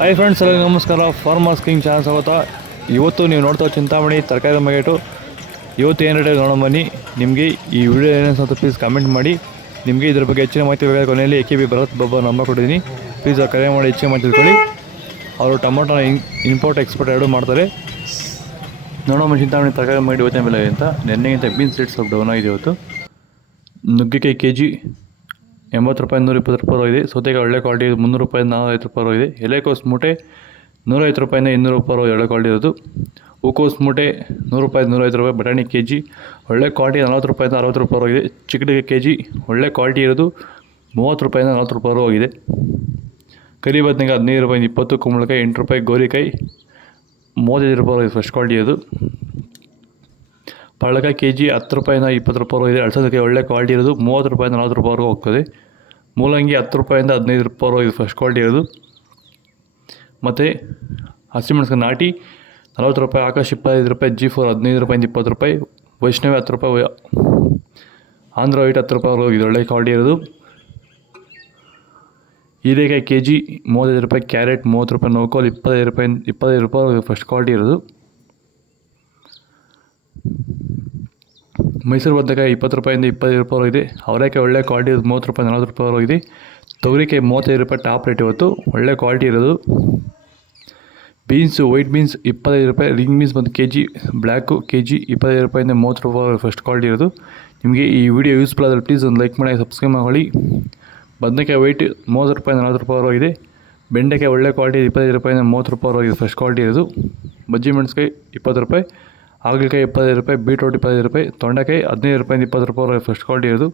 Hi friends, ಎಲ್ಲ ನಮಸ್ಕಾರ. Farmers king channel ಸ್ವಾಗತ. ಇವತ್ತು ನೀವು ನೋಡ್ತಾ ಚಿಂತಾಮಣಿ ತರಕಾರಿ ಮಾರ್ಕೆಟು. ಇವತ್ತು ಏನು ರೇಟ್ ನೋಡೋ ಬನ್ನಿ. ನಿಮಗೆ ಈ ವಿಡಿಯೋ ಏನೇನು ಅಂತ ಪ್ಲೀಸ್ ಕಮೆಂಟ್ ಮಾಡಿ. ನಿಮಗೆ ಇದ್ರ ಬಗ್ಗೆ ಹೆಚ್ಚಿನ ಮಾಹಿತಿ ಬೇಕಾದ ಕೊನೆಯಲ್ಲಿ AKB ಭರತ್ ಬಾಬಾ ನಂಬರ್ ಕೊಟ್ಟಿದ್ದೀನಿ. ಪ್ಲೀಸ್ ಕರೆ ಮಾಡಿ ಹೆಚ್ಚಿನ ಮಾಹಿತಿ ತಿಳ್ಕೊಳ್ಳಿ. ಅವರು ಟೊಮೊಟೊ ಇಂಪೋರ್ಟ್ ಎಕ್ಸ್ಪೋರ್ಟ್ ಎರಡೂ ಮಾಡ್ತಾರೆ. ನೋಡೋಣ ಚಿಂತಾಮಣಿ ತರಕಾರಿ ಮಾರ್ಕೆಟ್ ಇವತ್ತಿನ ಬೆಲೆ ಅಂತ. ನೆನ್ನೆಗಿಂತ ಬೀನ್ಸ್ ರೇಟ್ ಸ್ವಲ್ಪ ಡೌನ್ ಆಗಿದೆ ಇವತ್ತು. ನುಗ್ಗೆಕಾಯಿ KG 80 ರೂಪಾಯಿ 120 ರೂಪಾಯಿ ಇದೆ. ಸೌತೆಕಾಯಿ ಒಳ್ಳೆ ಕ್ವಾಲಿಟಿ 300 ರೂಪಾಯಿ 450 ರೂಪಾಯಿ ಇದೆ. ಎಲೆಕೋಸು ಮೂಟೆ 150 ರೂಪಾಯಿಂದ 200 ರೂಪಾಯಿ ಒಳ್ಳೆ ಕ್ವಾಲಿಟಿ ಇರೋದು. ಹೂಕೋಸು ಮೂಟೆ 100 ರೂಪಾಯಿ 150 ರೂಪಾಯಿ. ಬಟಾಣಿ KG ಒಳ್ಳೆ ಕ್ವಾಲಿಟಿ 40 ರೂಪಾಯಿಂದ 60 ರೂಪಾಯಿ ಇದೆ. ಚಿಕ್ಕಡಿಗೆ KG ಒಳ್ಳೆ ಕ್ವಾಲಿಟಿ ಇರೋದು 30 ರೂಪಾಯಿಂದ 40 ರೂಪಾಯಿ ಆಗಿದೆ. ಕರಿ ಬದನೆಕಾಯಿ 15 ರೂಪಾಯಿಂದ 20. ಕುಂಬಳಕಾಯಿ 8 ರೂಪಾಯಿ. ಗೋರಿಕಾಯಿ 35 ರೂಪಾಯಿ ಫ್ರೆಶ್ ಕ್ವಾಲಿಟಿ ಇರೋದು. ಪಳ್ಳಕಾಯಿ KG 10 ರೂಪಾಯಿಂದ 20 ರೂಪಾಯಿ ಇದೆ. ಅಳಸಂದಕಾಯಿ ಒಳ್ಳೆ ಕ್ವಾಲಿಟಿ ಇರೋದು 30 ರೂಪಾಯಿಂದ 40 ರೂಪಾಯಿವರೆಗೂ ಹೋಗ್ತದೆ. ಮೂಲಂಗಿ 10 ರೂಪಾಯಿಂದ 15 ರೂಪಾಯಿ ಇದು ಫಸ್ಟ್ ಕ್ವಾಲಿಟಿ ಇರೋದು. ಮತ್ತು ಹಸಿಮೆಣಸಿನ ನಾಟಿ 40 ರೂಪಾಯಿ. ಆಕಾಶ್ 25 ರೂಪಾಯಿ. G4 15 ರೂಪಾಯಿಂದ 20 ರೂಪಾಯಿ. ವೈಷ್ಣವಿ 10 ರೂಪಾಯಿ. ಆಂಧ್ರ ವೈಟ್ 10 ರೂಪಾಯಿ ಇದು ಒಳ್ಳೆ ಕ್ವಾಲಿಟಿ ಇರೋದು. ಹೀರೆಕಾಯಿ KG 35 ರೂಪಾಯಿ. ಕ್ಯಾರೆಟ್ 30 ರೂಪಾಯಿ. ನೋಕೋಲ್ 25 ರೂಪಾಯಿ ಫಸ್ಟ್ ಕ್ವಾಲಿಟಿ ಇರೋದು. ಮೈಸೂರು ಬದನೆಕಾಯಿ 20 ರೂಪಾಯಿಂದ 25 ರೂಪಾಯಿ ಇದೆ. ಅವರೆಕಾಯಿ ಒಳ್ಳೆ ಕ್ವಾಲಿಟಿ ಇರೋದು 30 ರೂಪಾಯಿ 40 ರೂಪಾಯಿ ಇದೆ. ತೊಗರಿಕಾಯಿ 35 ರೂಪಾಯಿ ಟಾಪ್ ರೇಟ್ ಇವತ್ತು ಒಳ್ಳೆ ಕ್ವಾಲಿಟಿ ಇರೋದು. ಬೀನ್ಸು ವೈಟ್ ಬೀನ್ಸ್ 25 ರೂಪಾಯಿ. ರಿಂಗ್ ಬೀನ್ಸ್ ಬಂದು KG ಬ್ಲ್ಯಾಕು KG 25 ರೂಪಾಯಿಂದ 30 ರೂಪಾಯಿ ಫಸ್ಟ್ ಕ್ವಾಲಿಟಿ ಇರೋದು. ನಿಮಗೆ ಈ ವಿಡಿಯೋ ಯೂಸ್ಫುಲ್ ಆದರೆ ಪ್ಲೀಸ್ ಒಂದು ಲೈಕ್ ಮಾಡಿ, ಸಬ್ಸ್ಕ್ರೈಬ್ ಮಾಡಿ. ಬದನೆಕಾಯಿ ವೈಟ್ 30 ರೂಪಾಯಿಂದ 40 ರೂಪಾಯಿ ಇದೆ. ಬೆಂಡೆಕಾಯಿ ಒಳ್ಳೆ ಕ್ವಾಲಿಟಿ 25 ರೂಪಾಯಿಂದ 30 ರೂಪಾಯಿ ಇದೆ ಫಸ್ಟ್ ಕ್ವಾಲಿಟಿ ಇರೋದು. ಬಜ್ಜಿ ಮೆಣಸಿಕಾಯಿ 20 ರೂಪಾಯಿ. ಹಾಗಲಕಾಯಿ 25 ರೂಪಾಯಿ. ಬೀಟ್ರೋಟ್ 25 ರೂಪಾಯಿ. ತೊಂಡೆಕಾಯಿ 15 ರೂಪಾಯಿಂದ 20 ರೂಪಾಯಿ ಫಸ್ಟ್ ಕ್ವಾಲಿಟಿ ಇರೋದು.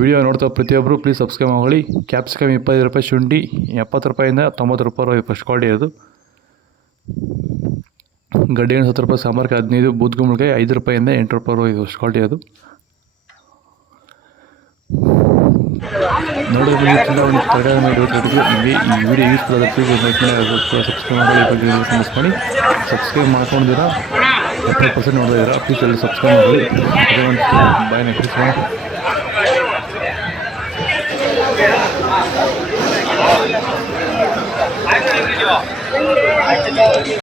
ವಿಡಿಯೋ ನೋಡ್ತಾ ಪ್ರತಿಯೊಬ್ಬರು ಪ್ಲೀಸ್ ಸಬ್ಸ್ಕ್ರೈಬ್ ಮಾಡಿ. ಕ್ಯಾಪ್ಸಿಕಮ್ 25 ರೂಪಾಯಿ. ಶುಂಠಿ 70 ರೂಪಾಯಿಂದ 90 ರೂಪಾಯಿ ಫಸ್ಟ್ ಕ್ವಾಲಿಟಿ ಇರೋದು. ಗಡ್ಡೆ 10 ರೂಪಾಯಿ. ಸಾಂಬಾರ್ಕಾಯಿ 15. ಬೂದ್ಗುಂಬಳಕಾಯಿ 5 ರೂಪಾಯಿಂದ 8 ರೂಪಾಯಿ ಫಸ್ಟ್ ಕ್ವಾಲಿಟಿ ಇರೋದು. ನೋಡೋದು ತರಕಾರಿ ಮಾಡಿ ನಿಮಗೆ ಈ ವಿಡಿಯೋ ಯೂಸ್ಫುಲ್ ಆದ ಪ್ಲೀಸ್ ಲೈಕ್ ಮಾಡಿ, ಸಬ್ಸ್ಕ್ರೈಬ್ ಮಾಡಿ. ಮಿಸ್ ಮಾಡಿ ಸಬ್ಸ್ಕ್ರೈಬ್ ಮಾಡ್ಕೊಂಡಿದ್ದೀರಾ 70% ನೋಡಿದ್ದೀರಾ. ಪ್ಲೀಸ್ ಎಲ್ಲ ಸಬ್ಸ್ಕ್ರೈಬ್ ಮಾಡಿ. ಬಾಯ್ ನೆಕ್ಸ್ಟ್